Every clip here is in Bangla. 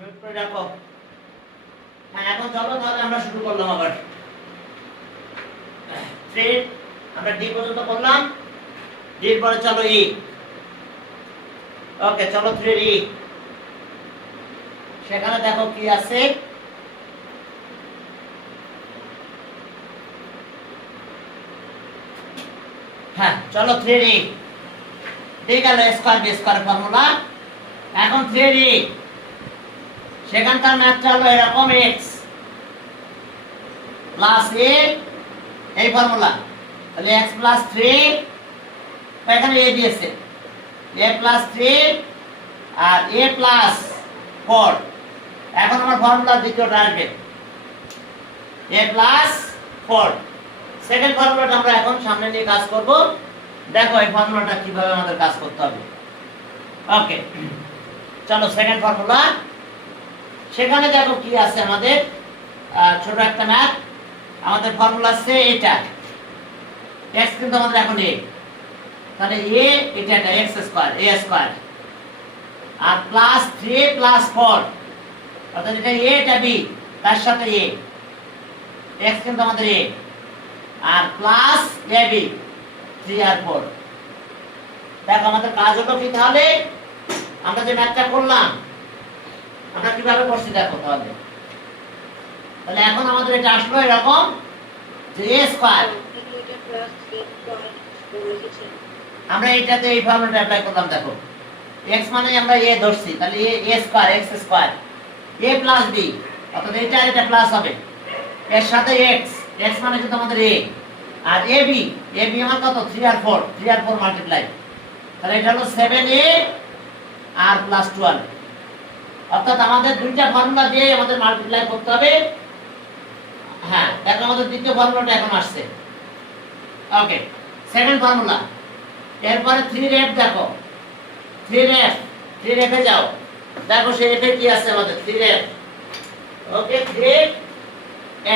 মিউট করে রাখো। হ্যাঁ, এখন চলো তাহলে আমরা শুরু করলাম আবার। 3 আমরা ডি পর্যন্ত করলাম, ডি এর পরে চলো ই। ওকে, চলো 3 ই। সেখানে দেখো কি আছে। হ্যাঁ, চলো 3 ই। ঠিক আছে, স্কয়ার বি স্কয়ার ফর্মুলা। এখন 3 ই, সেখানকার ম্যাথটা হলো এরকম x প্লাস a, এই ফর্মুলা। তাহলে x প্লাস 3, এখানে a দিয়েছে, a প্লাস 3 আর a প্লাস 4। এখন আমার ফর্মুলা দ্বিতীয়টা আসবে a প্লাস 4। সেকেন্ড ফর্মুলাটা আমরা এখন সামনে নিয়ে কাজ করব। দেখো এই ফর্মুলাটা কিভাবে আমাদের কাজ করতে হবে। ওকে, চলো সেকেন্ড ফর্মুলা। সেখানে দেখো কি আছে আমাদের, ছোট একটা ম্যাথ। আমাদের ফর্মুলা আছে এটা, x কিন্তু আমাদের এখন a, তাহলে a এটা x স্কয়ার, a স্কয়ার আর প্লাস 3 প্লাস 4, অর্থাৎ এটা a এটা b, তার সাথে a, x কিন্তু আমাদের a আর প্লাস ab 3 আর 4। দেখো আমাদের কাজ হলো কি, তাহলে আমরা যে ম্যাথটা করলাম আমরা কিভাবে করছি দেখো। তাহলে এখন আমাদের এটা আসলো এরকম যে a স্কয়ার, আমরা এটাতে এই ফর্মুলাটা অ্যাপ্লাই করলাম। দেখো x মানে আমরা a ধরছি, তাহলে a square x square a plus b, অর্থাৎ এটা আর এটা প্লাস হবে, এর সাথে x মানে কিন্তু আমাদের a আর ab আমার কত 3 আর 4 মাল্টিপ্লাই, তাহলে এটা হলো 7a আর প্লাস 12। অর্থাৎ আমাদের দুইটা ফর্মুলা দিয়ে আমাদের মাল্টিপ্লাই করতে হবে। হ্যাঁ, দেখো আমাদের দ্বিতীয় ফর্মুলাটা এখন আসছে। ওকে, সেকেন্ড ফর্মুলা। এরপরে 3 রেফ, দেখো 3 রেফে যাও। দেখো সেই রেফে কি আছে আমাদের 3 রেফ। ওকে, 3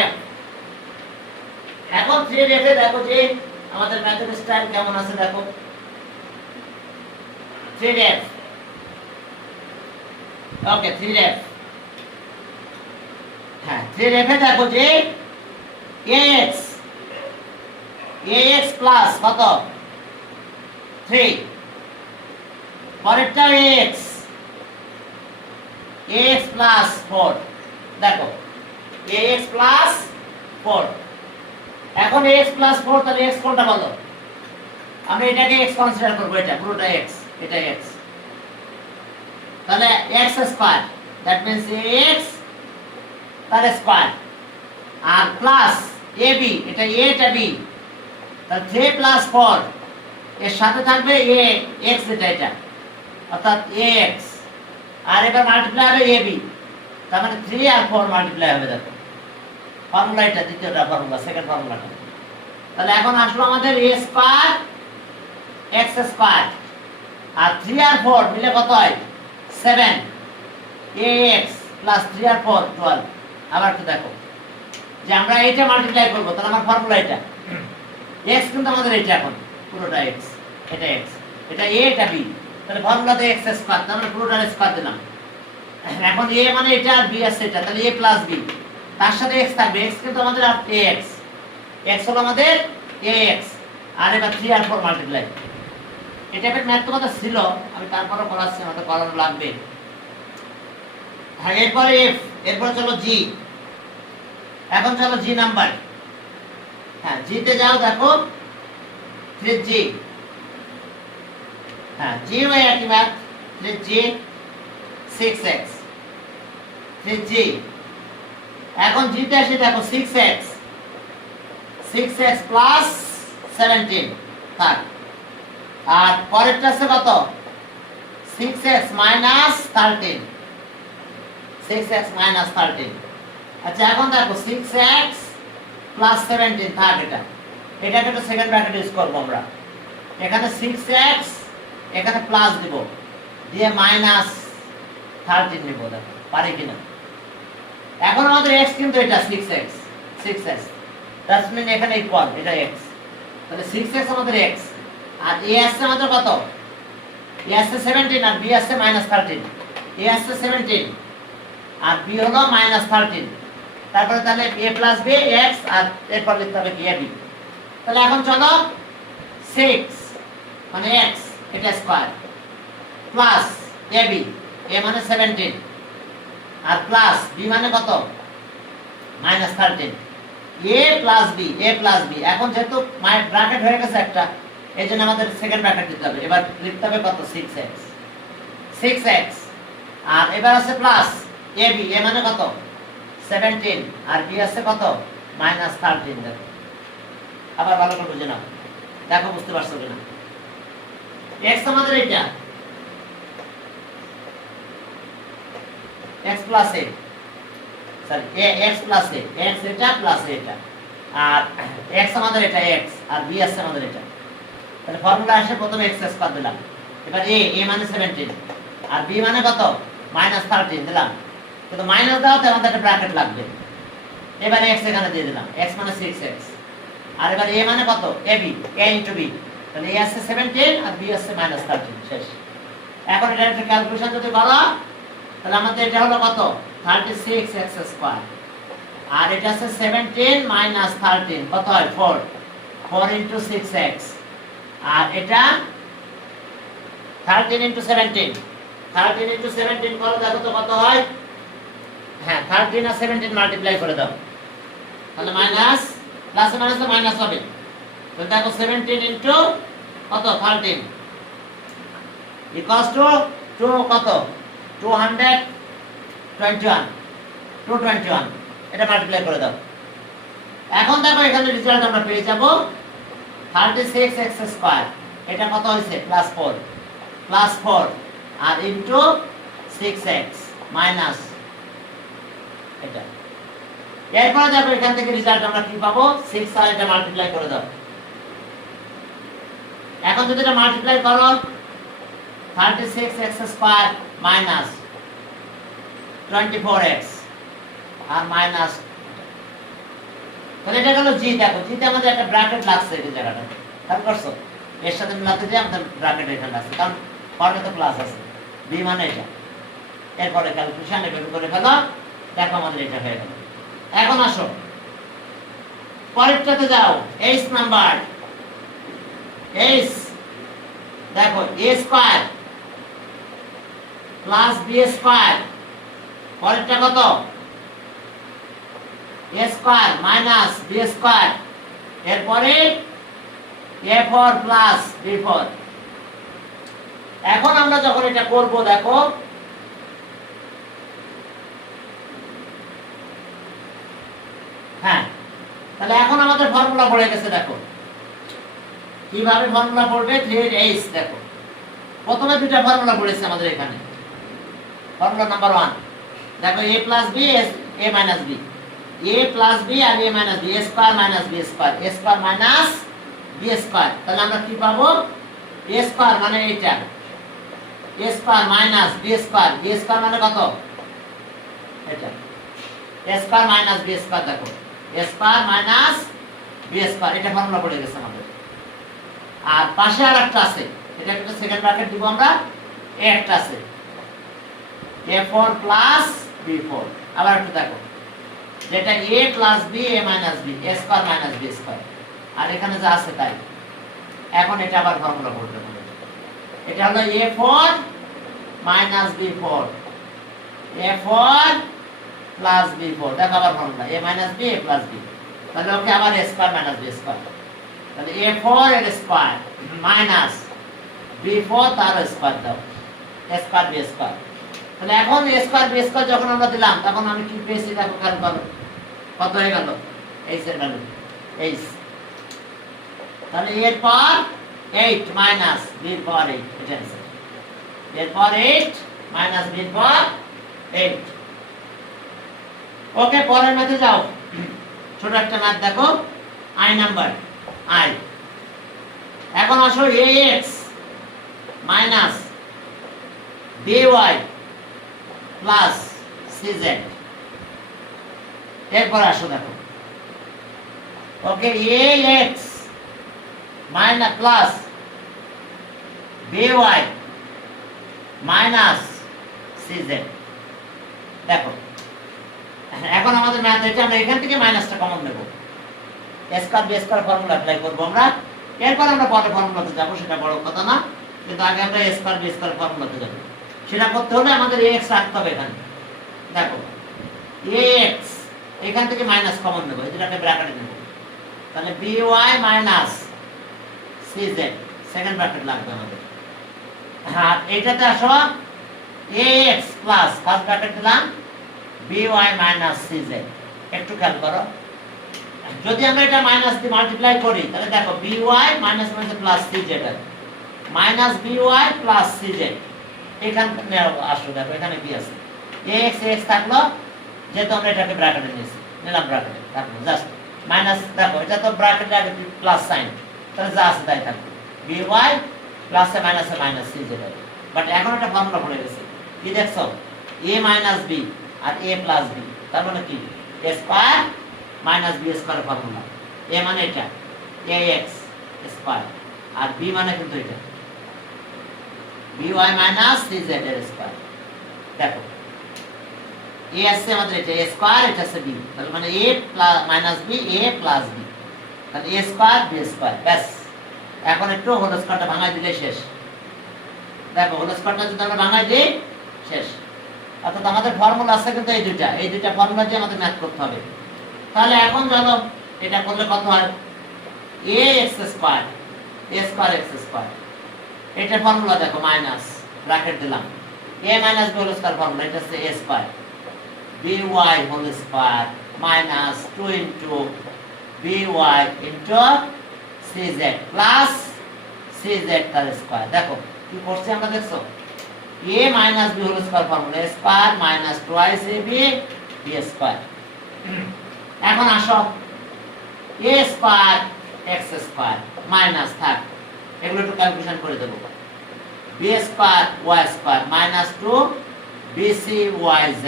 এফ। এখন 3 রেফে দেখো যে আমাদের ম্যাথের স্টাইল কেমন আছে। দেখো 3 রেফ। ওকে, 3 রেফ। হ্যাঁ, 3 রেফে দেখো যে ax প্লাস কত 3, পরেরটা ax প্লাস 4। দেখো ax প্লাস 4। এখন ax প্লাস 4, তাহলে x কোনটা বলো? আমরা এটাকে x কনসিডার করব, এটা পুরোটা x, এটা x। তাহলে x square, that means ax তার স্কয়ার আর প্লাস ab, এটা a এটা b, তাহলে 3 প্লাস 4 এর সাথে থাকবে a x, এটা অর্থাৎ ax, আর এবার মাল্টিপ্লাই হবে ab, তার মানে 3 আর 4 মাল্টিপ্লাই হবে। দেখো ফর্মুলা এটা, দ্বিতীয়টা ফর্মুলা, সেকেন্ড ফর্মুলাটা। তাহলে এখন আসলো আমাদের a স্কয়ার x স্কয়ার আর 3 আর 4 মিলে কত হয় 7 ax প্লাস 3 আর 4 12। আবার একটু দেখো যে আমরা এটা মাল্টিপ্লাই করব, তাহলে আমার ফর্মুলা এটা x কিন্তু আমাদের এটা এখন পুরোটা x, এটা x, এটা a এটা b, তাহলে ফর্মুলাতে x স্কয়ার, তার মানে পুরোটা স্কয়ার দিলাম। এখন a মানে এটা আর b আছে এটা, তাহলে a প্লাস b, তার সাথে x থাকবে, x কিন্তু আমাদের ax হলো আমাদের ax, আর এবার 3 আর 4 মাল্টিপ্লাই। এটা একটা ম্যাথ তোমাদের ছিল, আমি তারপরে করাচ্ছি, আমাদের করানো লাগবে। হ্যাঁ, এরপরে f, এরপর চলো g। এখন চলো g নাম্বার। হ্যাঁ, g তে যাও। দেখো 3g। হ্যাঁ, g ওই একই ম্যাথ, 3g 6x 3g। এখন g তে আসি, দেখো 6x প্লাস 17 থাক, আর পরেরটা আছে কত 6x মাইনাস 13, 6x মাইনাস 13। আচ্ছা, এখন দেখো 6x প্লাস 17 থাক, এটাকে একটা সেকেন্ড ব্র্যাকেট ইউজ করবো আমরা। এখানে 6x, এখানে প্লাস দিব, দিয়ে মাইনাস 13 নিব। দেখো পারি কিনা। এখন আমাদের x কিন্তু এটা 6x, দ্যাটস মিন এখানে ইকুয়াল, এটা x, তাহলে 6x আমাদের x, আর a আছে আমাদের কত, a আছে 17 আর b আছে -13, a আছে 17 আর বি হলো -13। তারপরে তাহলে a প্লাস b x আর এরপর লিখতে হবে কি ab। তাহলে এখন চলো 6 মানে x এটা স্কয়ার প্লাস ab a মানে 17 আর প্লাস b মানে কত -13 a প্লাস b এখন যেহেতু ব্র্যাকেট হয়ে গেছে একটা এইজন্য আমাদের সেকেন্ড ব্র্যাকেট দিতে হবে। এবার লিখতে হবে কত 6x আর এবার আছে প্লাস ab a মানে কত 17 আর b আছে কত -13। দেখো আবার ভালো করে বুঝে নাও, দেখো বুঝতে পারছো কিনা। x আমাদের এটা x plus a sorry x plus a x এটা প্লাস এটা আর x আমাদের এটা x আর b আছে আমাদের এটা। তাহলে ফর্মুলা আসে প্রথমে x স্কয়ার দিলাম, এবার a মানে 17 আর b মানে কত -13 দিলাম, কিন্তু মাইনাস দাওতে আমাদের একটা ব্র্যাকেট লাগবে। এবারে x এখানে দিয়ে দিলাম, x মানে 6x আর এবার a মানে কত ab a * b, তাহলে a আছে 17 আর b আছে -13 শেষ। এখন এটা একটা ক্যালকুলেশন যদি বলা তাহলে আমাদের এটা হলো কত 36x স্কয়ার আর এটা আছে 17 -13 কত হয় 4 * 6x আর এটা 13 * 17 করো, দেখো তো কত হয়। হ্যাঁ 13 আর 17 মাল্টিপ্লাই করে দাও, তাহলে মাইনাস প্লাসে মাইনাসে মাইনাস হবে। তো দেখো 17 ইনটু কত 13 ইকুয়ালস টু কত 221 এটা মাল্টিপ্লাই করে দাও। এখন দেখো এখানে রেজাল্ট আমরা পেয়ে যাব 36x স্কয়ার, এটা কত হইছে +4 আর ইনটু 6x মাইনাস এটা। এরপর দেখো এখান থেকে রেজাল্ট আমরা কি পাবো 6 আর এটা মাল্টিপ্লাই করে দাও। এখন যদি এটা মাল্টিপ্লাই করো 36x স্কয়ার মাইনাস 24x আর মাইনাস, তাহলে এটা হলো জি। দেখো জিতে আমাদের একটা ব্র্যাকেট লাগছে এই জায়গাটা, খেয়াল করছো এর সাথে মিলাতে যে আমাদের ব্র্যাকেট এখানে লাগছে কারণ ফর্মে তো প্লাস আছে, বি মানে এটা। এরপরে ক্যালকুলেশনে বের করে ফেলো, দেখো আমাদের এটা হয়ে গেল। এখন আসো পরেরটাতে যাও, h নাম্বার h দেখো a square plus b square, পরেরটা কত a square minus b square, এরপরে a4 প্লাস b4। এখন আমরা যখন এটা করব দেখো হ্যাঁ, তাহলে এখন আমাদের ফর্মুলা পড়ে গেছে। দেখো কিভাবে ফর্মুলা পড়বে 3h। দেখো প্রথমে দুটো ফর্মুলা পড়েছে আমাদের এখানে। ফর্মুলা নাম্বার 1 দেখো a plus b a minus b, a plus b আর a minus b, a square minus b square, a square minus b square. তাহলে আমরা কি পাবো a স্কয়ার মানে এটা a square minus b square, b square মানে কত এটা a square minus b square. দেখো a square minus b square, এটা ফর্মুলা পড়ে গেছে আমাদের। আর পাশে আরেকটা আছে, এটা একটা সেকেন্ড ব্র্যাকেট দিব আমরা, এ একটা আছে a4 প্লাস b4। আবার একটু দেখো যেটা a plus b a minus b, a square minus b square, আর এখানে যা আছে তাই। এখন এটা আবার ফর্মুলা পড়তে হবে, এটা হলো a4 minus b4, a4 plus b4। দেখো আবার formula a minus b a plus b, তাহলে ওকে আবার a square minus b square, তাহলে a4 এর স্কয়ার মাইনাস b4 তার স্কয়ার দাও a স্কয়ার b স্কয়ার। তাহলে এখন a স্কয়ার b স্কয়ার যখন আমরা দিলাম তখন আমি কি পেয়েছি দেখো খেয়াল করো কত হয়ে গেল h এর ভ্যালু h। তাহলে এর পর 8 মাইনাস b এর পর 8, এটা আছে এর পর 8 মাইনাস b এর পর 8। ওকে পরের ম্যাথে যাও, ছোট একটা ম্যাথ দেখো i নাম্বার i। এখন আসো ax minus by plus cz। এরপর আসো দেখো ওকে ax minus plus by minus cz। দেখো এখন আমাদের ম্যাথ হচ্ছে আমরা এখান থেকে মাইনাসটা কমন নেব, a square b square formula apply করব আমরা। এরপর আমরা পরে ফর্মুলাতে যাব, সেটা বড় কথা না, কিন্তু আগে আমরা a স্কয়ার b স্কয়ার ফর্মুলাতে যাব। সেটা করতে হলে আমাদের ax রাখতে হবে এখানে। দেখো ax এখান থেকে মাইনাস কমন নেব, এটাকে ব্র্যাকেটে নেব, তাহলে by minus cz second bracket লাগবে আমাদের। আর এইটাতে আসো ax প্লাস ফার্স্ট ব্র্যাকেট দিলাম by মাইনাস cz। একটু খেয়াল করো, যদি আমরা এটা মাইনাস দিয়ে মাল্টিপ্লাই করি তাহলে দেখো by minus minus plus cz minus by plus cz। এখানে আসো দেখো এখানে কি আছে, ax x থাকলো, যেহেতু আমরা এটাকে ব্র্যাকেটে নিয়েছি, নিলাম ব্র্যাকেটে থাকলো জাস্ট মাইনাস। দেখো এটা তো ব্র্যাকেটে আগে প্লাস সাইন, তাহলে যা আছে তাই থাকবে, by প্লাসে মাইনাসে মাইনাস cz। বাট এখন একটা ফর্মুলা পড়ে গেছে, কি দেখছো, a মাইনাস b আর a প্লাস b, তার মানে কি a square minus b square formula. a মানে এটা ax স্কয়ার, আর b মানে কিন্তু এটা by মাইনাস cz এর স্কয়ার। দেখো a আছে আমাদের এটা a স্কয়ার, এটা আছে b, তার মানে a plus minus b a plus b, তাহলে a স্কয়ার b স্কয়ার। ব্যাস এখন একটু হোল স্কয়ারটা ভাঙাই দিলে শেষ। দেখো হোল স্কয়ারটা যদি আমরা ভাঙাই দিই শেষ। অর্থাৎ আমাদের ফর্মুলা আছে কিন্তু এই দুইটা ফর্মুলা দিয়ে আমাদের ম্যাথ করতে হবে। তাহলে এখন জানো এটা করলে কত হয়, ax square a square x square, এটা ফর্মুলা দেখো মাইনাস ব্র্যাকেট দিলাম a minus b whole square formula, এটা হচ্ছে a square by whole square minus 2 into by into cz plus cz তার স্কয়ার। দেখো কি করছি আমরা, দেখছো a minus b whole square formula a square minus twice ab b square. এখন আসো a square x square minus থাক, এগুলো একটু ক্যালকুলেশন করে দেব, b square y square minus 2 bc yz,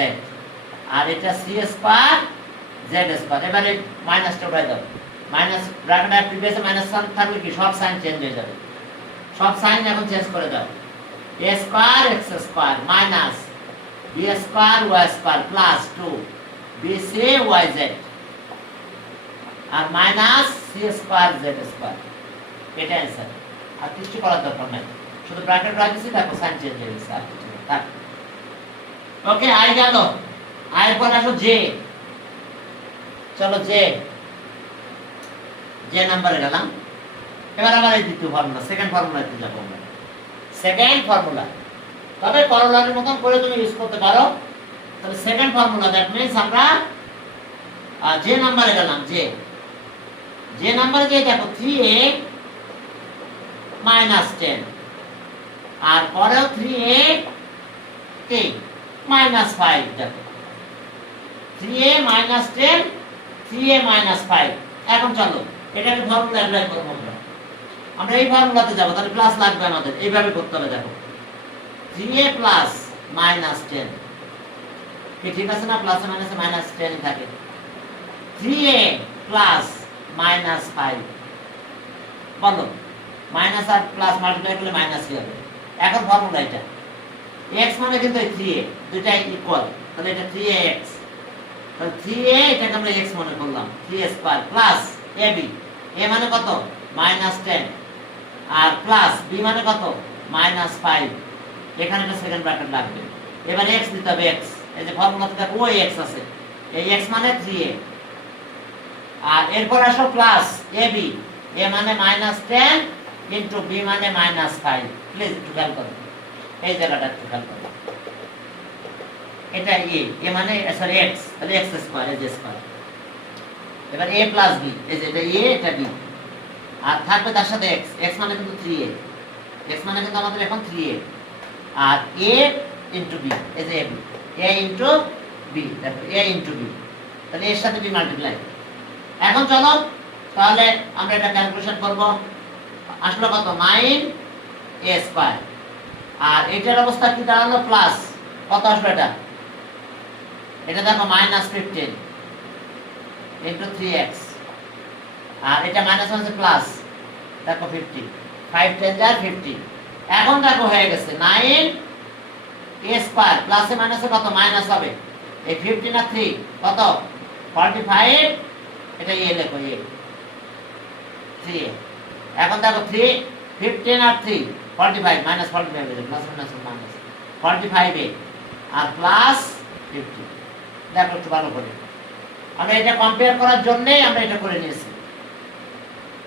আর এটা c স্কয়ার z স্কয়ার। এবারে মাইনাসটা উঠাই দাও, মাইনাস ব্র্যাকেটে প্রিভিয়াসে মাইনাস সাইন থাকলে কি সব সাইন চেঞ্জ হয়ে যাবে, সব সাইন এখন চেঞ্জ করে দাও, a square x square minus b square y square plus 2 bc yz, আর minus c square z square. এটা অ্যানসার, আর কিছু করার দরকার নাই, শুধু ব্র্যাকেট রাখছি, দেখো সাইন চেঞ্জ হয়ে গেছে, আর কিছু না। ওকে আই গেল, আই পর আসো জে। চলো জে নাম্বারে গেলাম। এবার আবার এই দ্বিতীয় ফর্মুলা সেকেন্ড ফর্মুলাতে যাব আমরা। সেকেন্ড ফর্মুলা তবে করোলারের মতন করে তুমি ইউজ করতে পারো। তাহলে সেকেন্ড ফর্মুলা, দ্যাট মিন্স আমরা যে নাম্বারে গেলাম, যে নাম্বারে যে দেখো 3a মাইনাস 10, আর পরেও 3a কে মাইনাস 5। দেখো 3a মাইনাস 10 3a মাইনাস 5। এখন চলো এটাকে ফর্মুলা অ্যাপ্লাই করব আমরা এই ফর্মুলাতে যাব, তাহলে প্লাস লাগবে আমাদের, এইভাবে করতে হবে। দেখো 3a প্লাস মাইনাস 10, কি ঠিক আছে না, প্লাসে মাইনাসে মাইনাস 10 থাকে, 3a প্লাস মাইনাস 5। বলো মাইনাস আর প্লাস মাল্টিপ্লাই করলে মাইনাস কি হবে। এখন ফর্মুলা এটা x মানে কিন্তু 3a দুটাই ইকুয়াল, তাহলে এটা 3ax, তাহলে 3a এটাকে আমরা x মনে করলাম, 3a square plus ab, a মানে কত মাইনাস 10, আর প্লাস b মানে কত মাইনাস 5। এখানে একটা সেকেন্ড ব্র্যাকেট লাগবে, এবার x দিতে হবে x, এই যে ফর্মুলাতে দেখো ওই x আছে, এই x মানে 3a, আর এরপর আসো প্লাস ab, a মানে মাইনাস 10 ইনটু b মানে মাইনাস 5। প্লিজ একটু খেয়াল করো এই জায়গাটা, একটু খেয়াল করো, এটা a মানে সরি x, তাহলে x স্কয়ার এই যে স্কয়ার। এবার a প্লাস b, এই যে এটা a এটা b, আর থাকবে তার সাথে x মানে কিন্তু 3a, x মানে কিন্তু আমাদের এখন 3a, R a into b, এই যে a ইনটু b, দেখো a ইনটু b, তাহলে এর সাথে b মাল্টিপ্লাই। এখন চলো তাহলে আমরা এটা ক্যালকুলেশন করব, আসলো কত 9a স্কয়ার, আর এটার অবস্থা কি দাঁড়ালো প্লাস কত আসলো, এটা দেখো মাইনাস 15 ইনটু 3x, আর এটা মাইনাস আছে প্লাস, দেখো 50, 5 10 আর 50। এখন দেখো হয়ে গেছে 9a স্কয়ার প্লাসে মাইনাসে কত মাইনাস হবে, এই 15 আর 3 কত 45 এটা এ লেখো এ 3 এখন দেখো 3 15 আর 3 45 মাইনাস 45 প্লাস মাইনাস মাইনাস 45 এ আর প্লাস 50 দেখো একটু ভালো করে আমরা এটা কম্পেয়ার করার জন্যই আমরা এটা করে নিয়েছি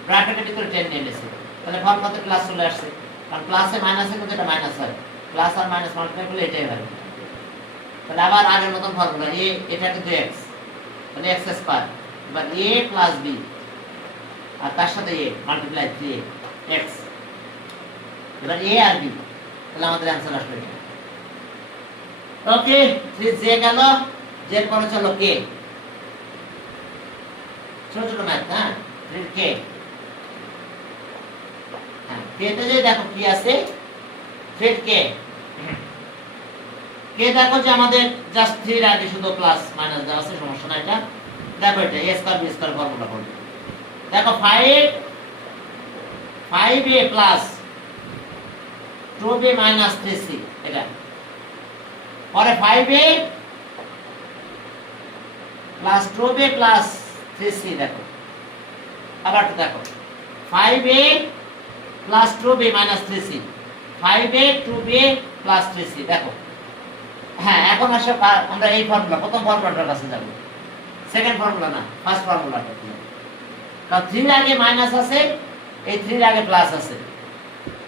ব্র্যাকেটের ভিতরে 10 নিয়ে নিয়েছি তাহলে ফর্মুলাতে প্লাস চলে আসছে কারণ প্লাসে মাইনাসে কিন্তু এটা মাইনাস হয় প্লাস আর মাইনাস মাল্টিপ্লাই করলে এটাই হয় তাহলে আবার আগের মতন ফর্মুলা এ এটা কিন্তু x তাহলে x স্কয়ার এবার a প্লাস b আর তার সাথে a মাল্টিপ্লাই 3x এবার a আর b তাহলে আমাদের आंसर আসবে এটা ওকে 3 j গেল j এর পরে চলো k ছোট ছোট ম্যাথ হ্যাঁ 3k হ্যাঁ k তে যে দেখো কি আছে 3k কে দেখো যে আমাদের জাস্ট 3 এর আগে শুধু প্লাস মাইনাস দেওয়া আছে সমস্যা নাই এটা দেখো এটা a square b square formula করবে দেখো 5a plus 2b minus 3c এটা পরে 5a plus 2b plus 3c দেখো আবার দেখো 5a plus 2b minus 3c 5a 2b plus 3c দেখো হ্যাঁ এখন আসো আমরা এই ফর্মুলা প্রথম ফর্মুলাটার কাছে যাব সেকেন্ড ফর্মুলা না ফার্স্ট ফর্মুলাটা কারণ 3 এর আগে মাইনাস আছে এই 3 এর আগে প্লাস আছে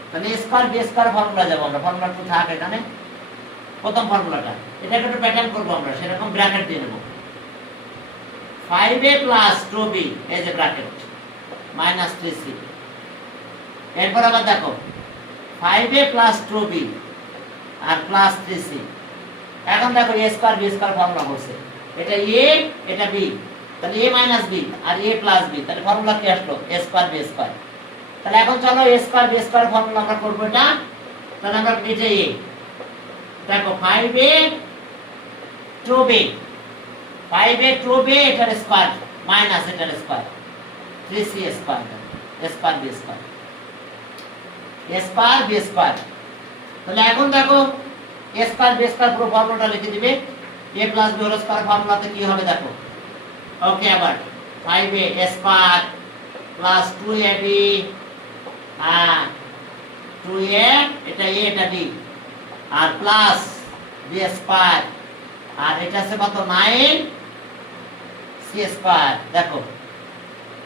তাহলে a square b square formula যাব আমরা ফর্মুলা 2 থাকে এখানে প্রথম ফর্মুলাটা এটাকে একটু প্যাটার্ন করব আমরা সেরকম ব্র্যাকেট দিয়ে নেব 5a 2b এই যে ব্র্যাকেট মাইনাস 3c এরপর আবার দেখো 5a 2b আর প্লাস 3c এখন দেখো a square b square formula করছে এটা a এটা b তাহলে a মাইনাস b আর a প্লাস b তাহলে ফর্মুলা কি আসলো a স্কয়ার b স্কয়ার তাহলে এখন চলো a square b square formula আমরা করব এটা তাহলে আমরা এটা a দেখো 5a 2b 5a 2b এটার স্কয়ার মাইনাস এটার square 3c square a square b square a square b square তাহলে এখন দেখো a স্কয়ার b স্কয়ার পুরো ফর্মুলাটা লিখে দিবে a plus b whole square ফর্মুলাতে কি হবে দেখো ওকে আবার 5a square plus 2ab 2a এটা a এটা b আর প্লাস b স্কয়ার আর এটা আছে কত 9c স্কয়ার দেখো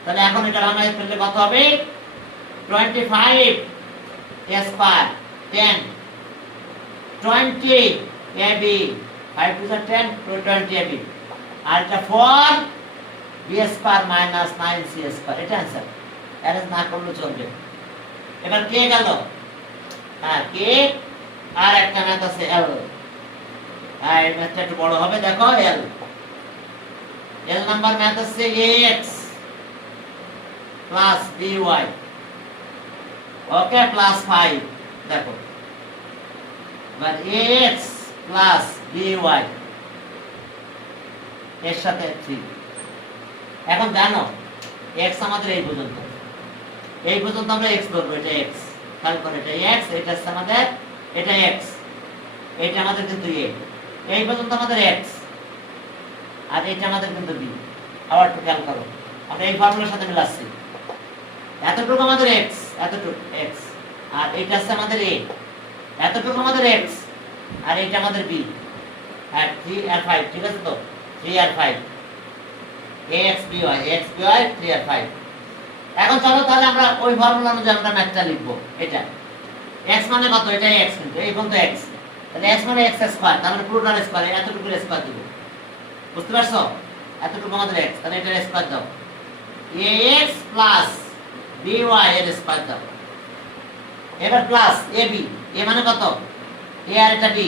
তাহলে এখন এটা আমরা করলে কত হবে 25 a square 10 20 ab 5 to the 10 20 ab আর এটা 4 b square minus 9c square এটা आंसर অ্যারেঞ্জ না করলে চলবে এবার কে গেল হ্যাঁ কে আর একটা ম্যাথ আছে l আর এই ম্যাথটা একটু বড় হবে দেখো l নাম্বার ম্যাথ আছে ax plus by okay plus 5 দেখো এবার ax প্লাস by এর সাথে 3 এখন জানো x আমাদের এই পর্যন্ত আমরা x ধরবো এটা x খেয়াল করো এটা x এটা আছে আমাদের এটা x এটা আমাদের কিন্তু a এই পর্যন্ত আমাদের x আর এটা আমাদের কিন্তু b আবার একটু খেয়াল করো আমরা এই ফর্মুলার সাথে মিলাচ্ছি এতটুকু আমাদের x এতটুকু x আর এটা আছে আমাদের a এতটুকু আমাদের x আর এটা আমাদের b আর 3 আর 5 ঠিক আছে তো 3 আর 5 ax by 3 আর 5 এখন চলো তাহলে আমরা ওই ফর্মুলা অনুযায়ী আমরা ম্যাথটা লিখব এটা x মানে কত এটা x কিন্তু এই পর্যন্ত x তাহলে x মানে x স্কয়ার তার মানে পুরোটার স্কয়ার এতটুকু স্কয়ার দিব বুঝতে পারছো এতটুকু আমাদের x তাহলে এটা স্কয়ার দাও ax প্লাস by এর স্কয়ার দাও এবার প্লাস ab a মানে কত a আর এটা b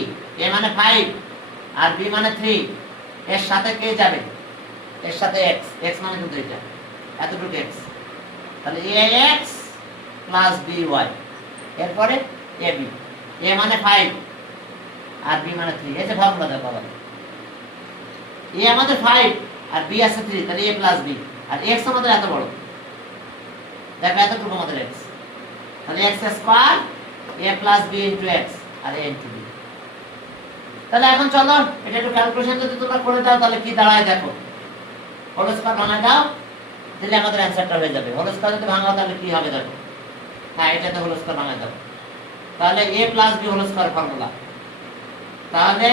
a মানে 5 আর b মানে 3 এর সাথে কে যাবে এর সাথে x মানে কিন্তু এটা এতটুকু x তাহলে ax প্লাস by এরপরে ab a মানে 5 আর b মানে 3 এই যে ফর্মুলা দেখো বাবা a আমাদের 5 আর b আছে 3 তাহলে a প্লাস b আর x আমাদের এত বড় দেখো এতটুকু আমাদের x তাহলে x square a plus b into x আর a ইনটু b তাহলে এখন চলো এটা একটু ক্যালকুলেশন যদি তোমরা করে দাও তাহলে কি দাঁড়ায় দেখো। হোল স্কয়ার ভাঙা দাও, তাহলে আমাদের অ্যানসারটা হয়ে যাবে। হোল স্কয়ার যদি ভাঙা তাহলে কি হবে দেখো। হ্যাঁ, এটাতে হোল স্কয়ার ভাঙা দাও, তাহলে a plus b whole square formula. তাহলে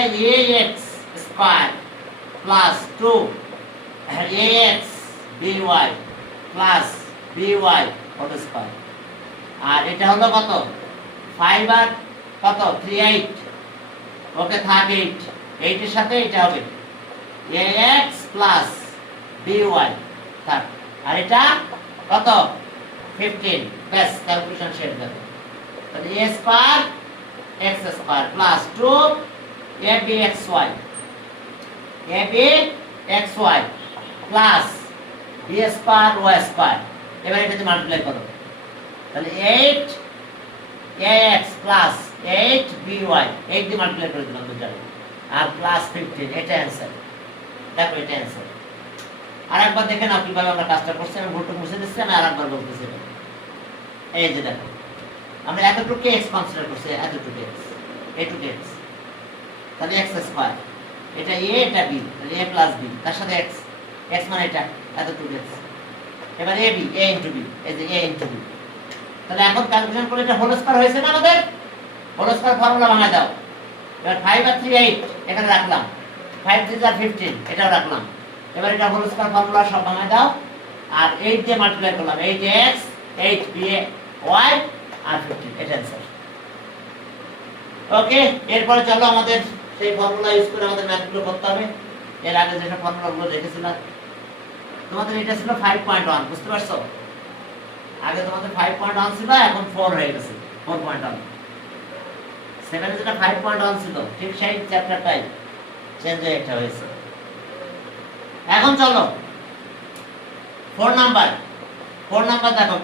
ax square plus 2 ax by plus by whole square. আর এটা হলো কত 5 আর কত 3 8, ওকে থাক 8, 8 এর সাথে এটা হবে ax প্লাস by থাক। আর এটা কত 15, বেশ ক্যালকুলেশন শেষ দেখো। তাহলে a square x square plus 2 abxy plus b square y square. এবার এটাতে মাল্টিপ্লাই করো, তাহলে 8ax প্লাস 8by 8 দিয়ে মাল্টিপ্লাই করে দিলাম দুটাকে, আর প্লাস 15, এটা অ্যানসার। দেখো এটা অ্যানসার। আরেকবার দেখে নাও কিভাবে আমরা কাজটা করছি। আমি ভুলটা মুছে দিচ্ছি, আমি আরেকবার বলতেছি। এই যে দেখো আমরা এতটুকু x কনসিডার করছি, এতটুকু x, এটুকু x, তাহলে x স্কয়ার, এটা a এটা b, তাহলে a প্লাস b, তার সাথে x, x মানে এটা এতটুকু x। এবার ab, a ইনটু b, এই যে a ইনটু b। তাহলে এখন ক্যালকুলেশন করে এটা হোল স্কয়ার হয়েছে না আমাদের। হোল স্কয়ার ফর্মুলা ভাঙা দাও। এবার 5 আর 3 8 এখানে রাখলাম, 5 3 আর 15 এটাও রাখলাম। এবার এটা হোল স্কয়ার ফর্মুলা সব ভাঙা দাও, আর 8 দিয়ে মাল্টিপ্লাই করলাম, 8x 8by আর 15, এটা অ্যানসার। ওকে, এরপরে চলো আমাদের সেই ফর্মুলা ইউজ করে আমাদের ম্যাথগুলো করতে হবে। এর আগে যেসব ফর্মুলাগুলো দেখেছিলাম তোমাদের, এটা ছিল 5.1, বুঝতে পারছো? আগে তোমাদের 5.1 ছিল, এখন 4 হয়ে গেছে 4.1। 7 এ যেটা 5.1 ছিল ঠিক সেই চ্যাপ্টারটাই চেঞ্জ হয়ে এটা হয়েছে। এখন চলো 4 নাম্বার দেখো।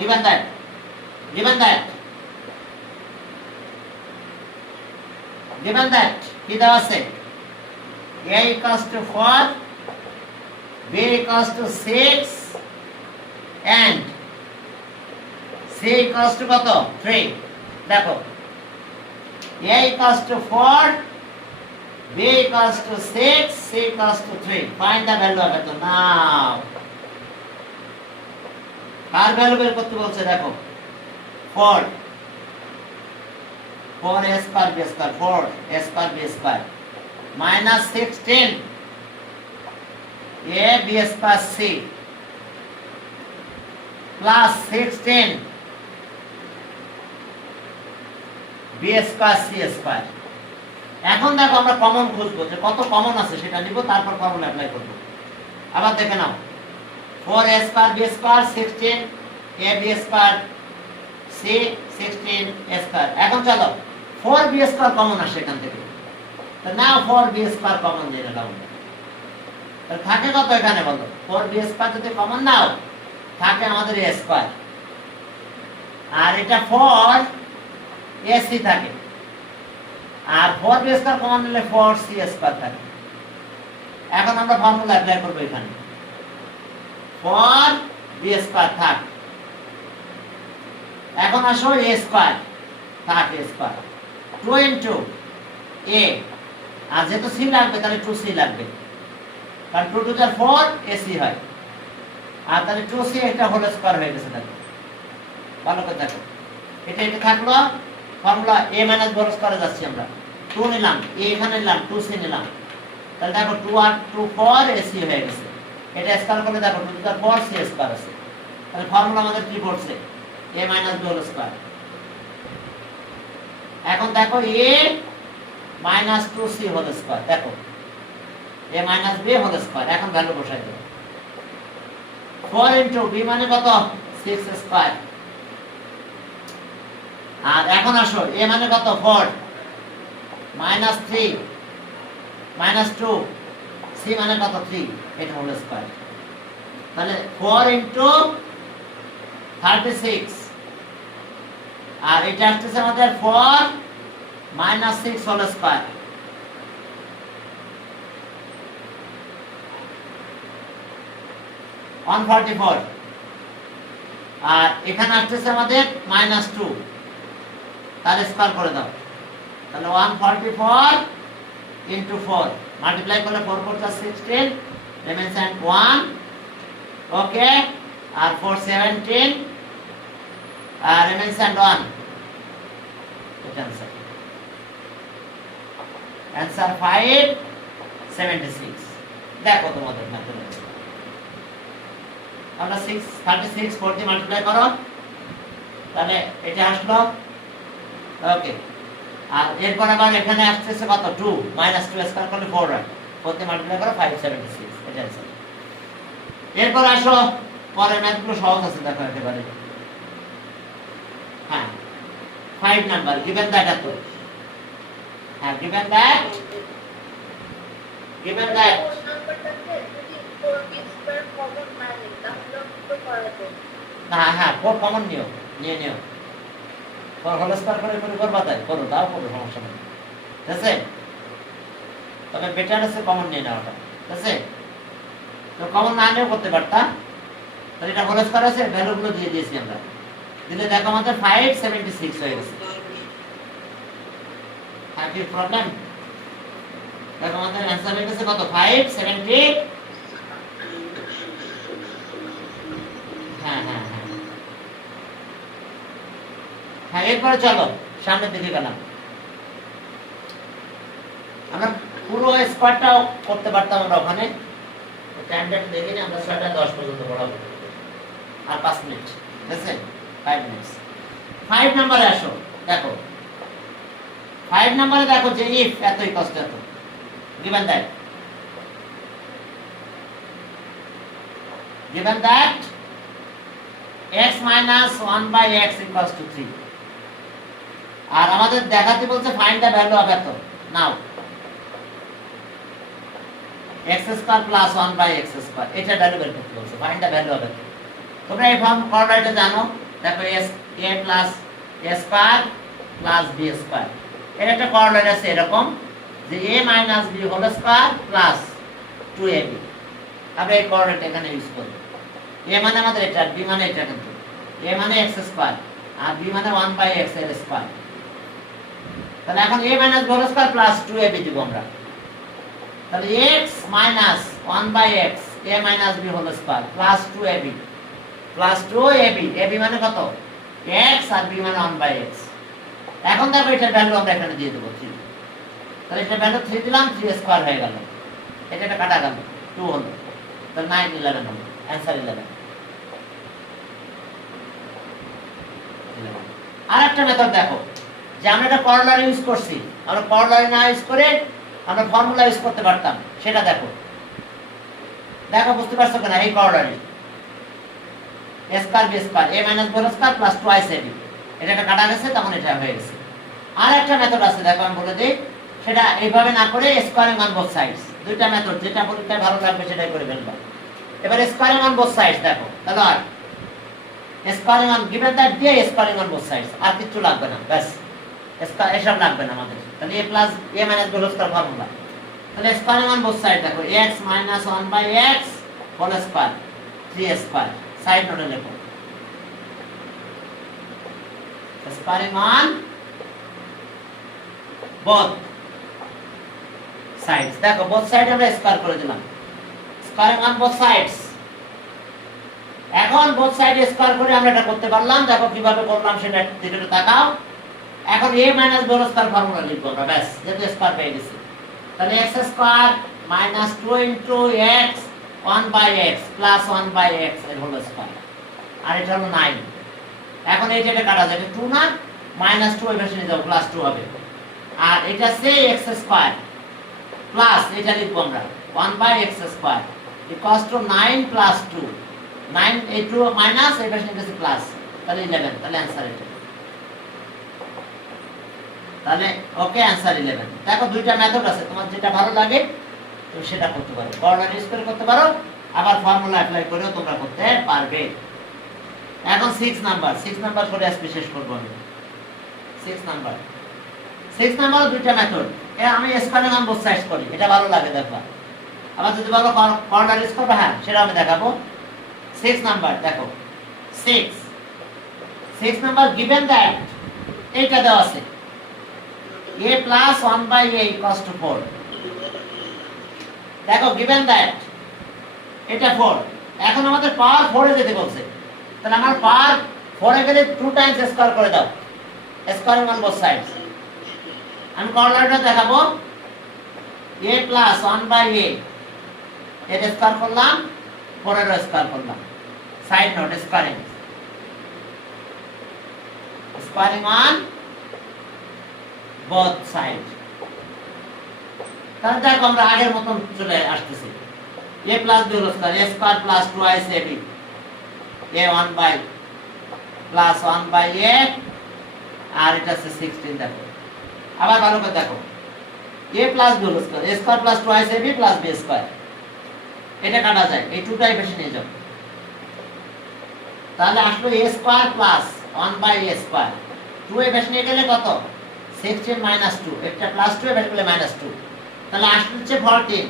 given that কি দেওয়া আছে, a equals to 4, b equals to 6 and c equals to কত 3। দেখো a equals to 4, b equals to 6, c equals to 3, find the value of it now। Car value বের করতে বলছে দেখো, 4 a square b square, 4 a square b square minus 16 a b square c plus 16 b square c square. এখন দেখো আমরা কমন খুঁজবো, যে কত কমন আছে সেটা নিব, তারপর ফর্মুলা অ্যাপ্লাই করব। আবার দেখে নাও, 4 a square b square 16 a b square c 16 a square. এখন চলো 4 b স্কয়ার কমন আসে এখান থেকে, তো নাও 4 b স্কয়ার কমন দিয়ে নিলাম। তাহলে থাকে কত এখানে বলো, 4 b স্কয়ার যদি কমন নাও থাকে আমাদের a স্কয়ার, আর এটা 4 ac থাকে, আর 4 b স্কয়ার কমন নিলে 4 c স্কয়ার থাকে। এখন আমরা ফর্মুলা অ্যাপ্লাই করব এখানে, 4 b স্কয়ার থাক। এখন আসো a স্কয়ার থাক, a স্কয়ার 2 ইনটু a, আর যেহেতু c লাগবে তাহলে 2c লাগবে, কারণ 2 টু 4 ac হয়, আর তাহলে 2c এটা হোল স্কয়ার হয়ে গেছে। দেখো ভালো করে দেখো, এটা থাকলো ফর্মুলা a মাইনাস হোল স্কয়ারে যাচ্ছি আমরা, 2 নিলাম, a এখানে নিলাম, 2c নিলাম, তাহলে দেখো 2 আর 2 4 ac হয়ে গেছে। এটা স্কয়ার করলে দেখো 2 টু 4 c স্কয়ার আছে। তাহলে ফর্মুলা আমাদের কি পড়ছে, a minus b whole square. এখন দেখো a minus 2c whole square, দেখো a minus b whole square. এখন ভ্যালু বসাই দেব, 4 ইনটু b মানে কত 6 স্কয়ার, আর এখন আসো a মানে কত 4 মাইনাস 3 মাইনাস 2 c মানে কত 3, এটা হোল স্কয়ার। তাহলে 4 ইনটু 36, আর এটা আসছে আমাদের 4 মাইনাস 6 হোল স্কয়ার, 144, আর এখানে আসছে আমাদের মাইনাস 2, তাহলে স্কয়ার করে দাও। তাহলে 144 into 4 multiply করলে 4 4 16 remains and 1 okay R 4 17 remains and 1 এটা answer 5 76 দেখো তোমাদের ম্যাথমেটিক্স আমরা 6 36 4 দিয়ে মাল্টিপ্লাই করো তাহলে এটা আসলো ওকে আর এরপর আবার এখানে আসছে কত 2 -2 স্কয়ার করলে 4 হয় 4 দিয়ে মাল্টিপ্লাই করো 576 এটা আছে এরপর আসো পরের ম্যাথগুলো সহজ আছে দেখো একেবারে হ্যাঁ 5 নাম্বার given that এত হ্যাঁ given that হ্যাঁ হ্যাঁ 4 কমন নিও নিয়ে 4 হোল স্কয়ার করে করবা তাই করো দাও করো সমস্যা নেই ঠিক আছে তবে বেটার আছে কমন নিয়ে নাওটা ঠিক আছে তো কমন না নিয়েও করতে পারতা তো এটা হোল স্কয়ার আছে ভ্যালুগুলো দিয়ে দিয়েছি আমরা দিলে দেখো আমাদের 576 হয়ে গেছে হ্যাঁ কি প্রবলেম দেখো আমাদের অ্যানসার হয়ে গেছে কত 570 হ্যাঁ হ্যাঁ হ্যাঁ হ্যাঁ এরপরে চলো সামনের দিকে গেলাম আমরা পুরো স্কয়ারটাও করতে পারতাম আমরা ওখানে টাইমটা দেখে নিই আমরা 6:10 পর্যন্ত পড়াবো আর 5 মিনিট ঠিক আছে 5 মিনিট 5 নম্বরে আসো দেখো 5 নম্বরে দেখো যে ইফ এতই কষ্ট এত given that x minus 1 by x equals to 3 আর আমাদের দেখাতে বলছে find the value of এত নাও x square plus 1 by x square এটা ভ্যালু বের করতে বলছে find the value of এত তোমরা এই ফর্ম কোঅর্ডিনেটটা জানো দেখো a plus a square plus b square এর একটা কোঅর্ডিনেট আছে এরকম যে a minus b whole square plus 2ab আমরা এই কোঅর্ডিনেট এখানে ইউজ করব a মানে আমাদের এটা b মানে এটা কিন্তু a মানে x square আর b মানে 1 by x এর স্কয়ার তাহলে এখন a minus b whole square plus 2ab দিব আমরা তাহলে x minus 1 by x a minus b whole square plus 2ab plus 2ab ab মানে কত x আর b মানে 1 by x এখন দেখো এটার ভ্যালু আমরা এখানে দিয়ে দেব 3 তাহলে এটা ভ্যালু 3 দিলাম 3 স্কয়ার হয়ে গেল এটা কাটা গেল 2 হলো তাহলে 9 11 হলো आंसर 11 আরেকটা মেথড দেখো যে আমরা এটা করলারি ইউজ করছি আমরা করলারি না ইউজ করে আমরা ফর্মুলা ইউজ করতে পারতাম সেটা দেখো দেখো বুঝতে পারছো কিনা এই করলারি a square b square a minus b square plus 2ab এটা কাটা গেছে তখন এটা হয়ে গেছে আরেকটা মেথড আছে দেখো আমি বলে দেই সেটা এইভাবে না করে স্কয়ারিং অন বোথ সাইডস দুইটা মেথড যেটা পরীক্ষায় ভালো লাগবে সেটাই করে ফেলবা এবার স্কয়ারিং অন বোথ সাইডস দেখো তাহলে আর স্কয়ারিং অন গিভেন দ্যাট দিয়ে স্কয়ারিং অন বোথ সাইডস আর কিছু লাগবে না বাস স্কয়ার এসব লাগবে না আমাদের তাহলে a plus a minus b whole square formula তাহলে স্কয়ারিং অন বোথ সাইড দেখো x minus 1 by x whole square 3 square side নোটে লেখো স্কয়ারিং অন both sides দেখো both side আমরা স্কয়ার করে দিলাম স্কয়ারিং অন both sides এখন both side স্কয়ার করে আমরা এটা করতে পারলাম দেখো কিভাবে করলাম সেটা দিকে তাকাও এখন a minus b square formula লিখব আমরা ব্যাস যেটা স্কয়ার পেয়ে গেছি তাহলে x square minus 2 into x 1 by x plus 1 by x এর হোল স্কয়ার আর এটা হলো 9 এখন এই যেটা কাটা যাবে 2 না মাইনাস 2 এর নিয়ে যাও প্লাস 2 হবে আর এটা সে x স্কয়ার প্লাস এটা লিখব আমরা 1 by x square equals to 9 plus 2 9 এই 2 মাইনাস এই পাশে নিতেছি প্লাস তাহলে 11 তাহলে आंसर এটা তাহলে ওকে आंसर 11 দেখো দুইটা মেথড আছে তোমার যেটা ভালো লাগে তুমি সেটা করতে পারো কর্নার ইউজ করে করতে পারো আবার ফর্মুলা অ্যাপ্লাই করেও তোমরা করতে পারবে এখন 6 নাম্বার করে আজকে শেষ করব আমি 6 নাম্বার দুইটা মেথড আমি স্কয়ারিং অন বোথ সাইডস করি এটা ভালো লাগে দেখো আবার যদি বলো কর্নার ইউজ করবে হ্যাঁ সেটা আমি দেখাবো 6 নাম্বার দেখো 6 নাম্বার given that এইটা দেওয়া আছে a plus 1 by a equals to 4 দেখো গিভেন দ্যাট এটা 4, এখন আমাদের পাওয়ার 4 এ যেতে বলছে, তাহলে আমার পাওয়ার 4 এ গেলে 2 টাইমস স্কয়ার করে দাও, স্কয়ারিং অন বোথ সাইডস। আমি করলাটা দেখাবো, a প্লাস 1 বাই a এর স্কয়ার করলাম, 4 এর স্কয়ার করলাম। Side note, squaring on both side. তাহলে দেখো আমরা আগের মতন চলে আসতেছি, a plus b whole square, a square plus 2ac ab, a 1 by plus 1 by a, আর এটা হচ্ছে 16। দেখো আবার ভালো করে দেখো, a plus b whole square, a square plus 2ac ab plus b square, এটা কাটা যায়, এই 2টাই বেশি নিয়ে যাও। তাহলে আসলো a square plus 1 by a square, 2 এ বেশি নিয়ে গেলে কত, 16 মাইনাস 2, একটা প্লাস 2 এ বেশি গেলে মাইনাস 2, তাহলে আসলো হচ্ছে 14,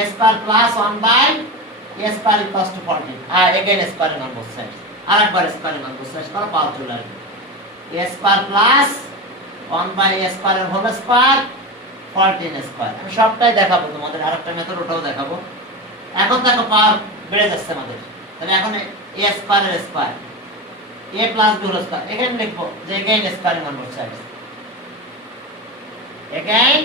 a square plus 1 by a square equals to 14। আর again squaring on both sides, আরেকবার স্কয়ারিং অন বোথ সাইডস করো, পাওয়ার চলে আসবে a square plus 1 by a square এর হোল স্কয়ার 14 স্কয়ার। আমি সবটাই দেখাবো তোমাদের, আরেকটা মেথড ওটাও দেখাবো। এখন দেখো পাওয়ার বেড়ে যাচ্ছে আমাদের, তাহলে এখন a স্কয়ার এর square, a plus b whole square, এখানে লিখবো যে again squaring on both sides, again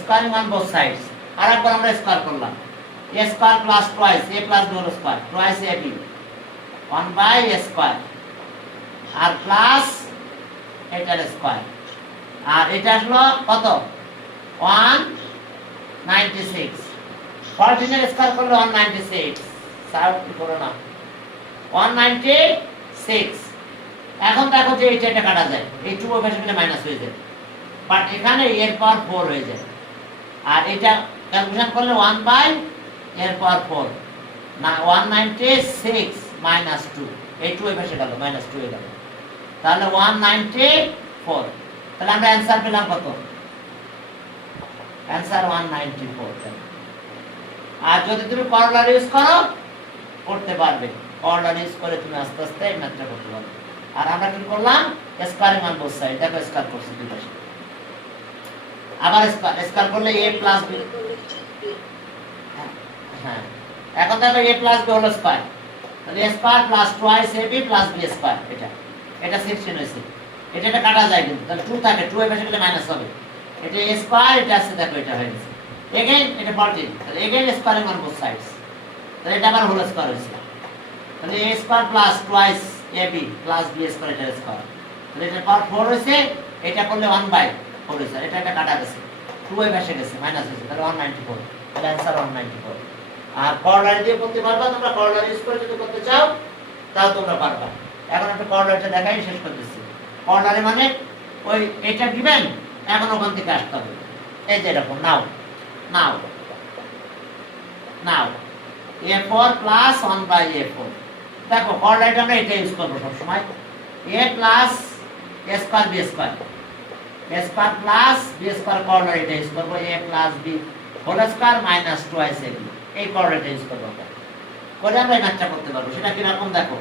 squaring on both sides. আরেকবার আমরা স্কয়ার করলাম, a square plus twice a plus b whole square, twice ab 1 by a square, আর প্লাস এটার স্কয়ার, আর এটা আসলো কত 196, 14 এর স্কয়ার করলে 196, সাউথ কি করো না 196। এখন দেখো যে এটা কাটা যায়, এই 2 এর পাশে গেলে মাইনাস হয়ে যায়, বাট এখানে এর পাওয়ার 4 হয়ে যায়, আর এটা ক্যালকুলেশন করলে 1 বাই এর পাওয়ার 4 না 196 মাইনাস 2, এই 2 এর পাশে গেল মাইনাস 2 হয়ে গেল, তাহলে 194। তাহলে আমরা অ্যানসার পেলাম কত, অ্যানসার 194। আর যদি তুমি করলার ইউজ করো করতে পারবে, করলার ইউজ করে তুমি আস্তে আস্তে এই ম্যাথটা করতে পারবে। আর আমরা কি করলাম, স্কয়ারিং অন বোথ সাইড, দেখো স্কয়ার করছি দুই পাশে, আবার স্কয়ার করলে a প্লাস b, হ্যাঁ এখন দেখো a plus b whole square, তাহলে a square plus twice ab plus b square, এটা 16 হইছে, এটা কাটা যায় কিন্তু, তাহলে 2 থাকে, 2 এর পাশে গেলে মাইনাস হবে, এটা a স্কয়ার, এটা আছে দেখো এটা হয়ে গেছে, এগেইন এটা 14, তাহলে again squaring on both sides, তাহলে এটা আবার হোল স্কয়ার হইছে, তাহলে a square plus twice ab plus b square, এটা স্কয়ার, তাহলে এটা পাওয়ার 4 হইছে, এটা করলে 1 বাই 4 হইছে, এটা কাটা গেছে, 2 এর পাশে গেছে মাইনাস হইছে, তাহলে 194, তাহলে অ্যানসার 194। আর করলার দিয়ে করতে পারবা তোমরা, করলার ইউজ করে যদি করতে চাও তাও তোমরা পারবা। এখন একটা করলারটা দেখাই শেষ করে দিচ্ছি। করলারে মানে ওই এটা দিবেন, এখন ওখান থেকে আসতে হবে, এই যে এরকম নাও নাও নাও a4 প্লাস 1 বাই a4। দেখো করলারটা আমরা এটা ইউজ করবো সবসময়, a plus a square b square, a square plus b square, করলার এটা ইউজ করবো, a plus b whole square minus twice ab, এই করলারটা ইউজ করবো করে আমরা এই ম্যাথটা করতে পারবো। সেটা কিরকম দেখো,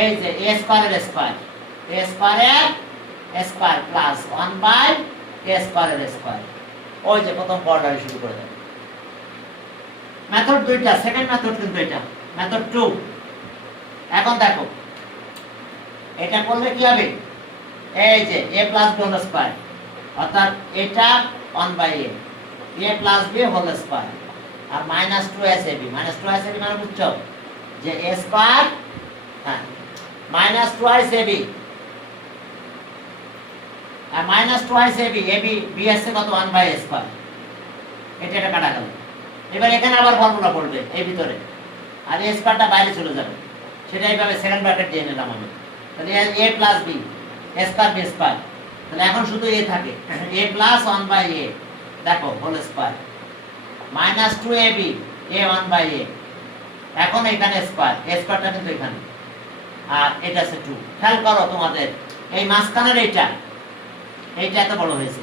এই যে a স্কয়ার এর স্কয়ার, a স্কয়ার এর square plus 1 by a square এর স্কয়ার, ওই যে প্রথম করলারে শুরু করে দেব। মেথড দুইটা, সেকেন্ড মেথড কিন্তু এটা মেথড 2। এখন দেখো এটা করলে কি হবে, এই যে a plus b whole square, অর্থাৎ এটা 1 by a plus b whole square, আর minus 2ac ab, minus 2ac ab মানে বুঝছো যে a স্কয়ার, হ্যাঁ মাইনাস 2ac ab, আর minus 2ac ab, ab b আছে কত 1 বাই a স্কয়ার, এটা কাটা গেল। এবার এখানে আবার ফর্মুলা পড়বে এই ভিতরে, আর a স্কয়ারটা বাইরে চলে যাবে, সেটা এইভাবে সেকেন্ড ব্র্যাকেট দিয়ে নিলাম আমি, তাহলে a plus b a square b square, তাহলে এখন শুধু a থাকে, a প্লাস 1 বাই a, দেখো whole square, minus 2ab a 1 by a, এখন এখানে স্কয়ার, a স্কয়ারটা কিন্তু এখানে, আর এটা আছে 2। খেয়াল করো তোমাদের এই মাঝখানের এইটা এত বড় হয়েছে,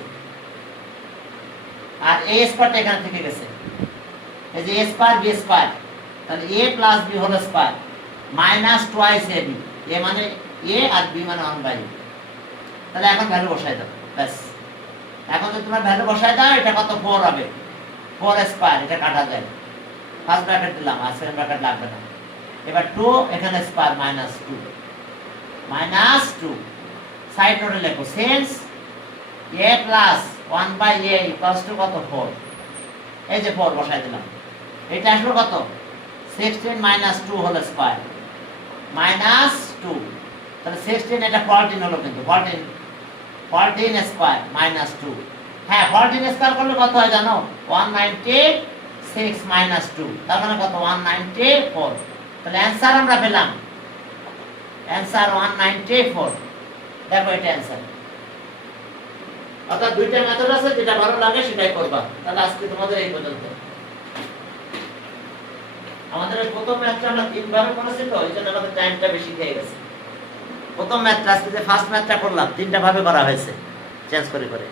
আর a স্কয়ারটা এখানে থেকে গেছে, এই যে a স্কয়ার b স্কয়ার, তাহলে a plus b whole square minus twice ab, a মানে a আর b মানে 1 বাই a, তাহলে এখন ভ্যালু বসাই দাও, ব্যাস এখন যদি তোমরা ভ্যালু বসায় দাও, এটা কত 4 হবে, 4 স্কয়ার, এটা কাটা যায়। ফার্স্ট ব্র্যাকেট দিলাম, আর সেকেন্ড ব্র্যাকেট লাগবে না। এবার 2 এখানে স্কয়ার -2 সাইড নোটে লেখো since a plus 1/a equals to কত 4, এই যে 4 বসায় দিলাম। এটা আসলো কত 16 - 2 হোল স্কয়ার -2, তাহলে 16 এটা 14 হলো, কিন্তু 14 স্কয়ার -2। হ্যাঁ 14 স্কয়ার করলে কত হয় জানো, 196 -2, তার মানে কত 194। তাহলে অ্যানসার আমরা পেলাম, অ্যানসার 194। দেখো এটা অ্যানসার। অর্থাৎ দুইটা মেথড আছে, যেটা ভালো লাগে সেটাই করবা। তাহলে আজকে তোমাদের এই পর্যন্ত। আমাদের প্রথম ম্যাথটা আমরা 3 ভাবে করেছি, তো এই জন্য আমাদের টাইমটা বেশি খেয়ে গেছে। প্রথম ম্যাথটা আজকে যে ফার্স্ট ম্যাথটা করলাম 3টা ভাবে করা হয়েছে, চেঞ্জ করে করে।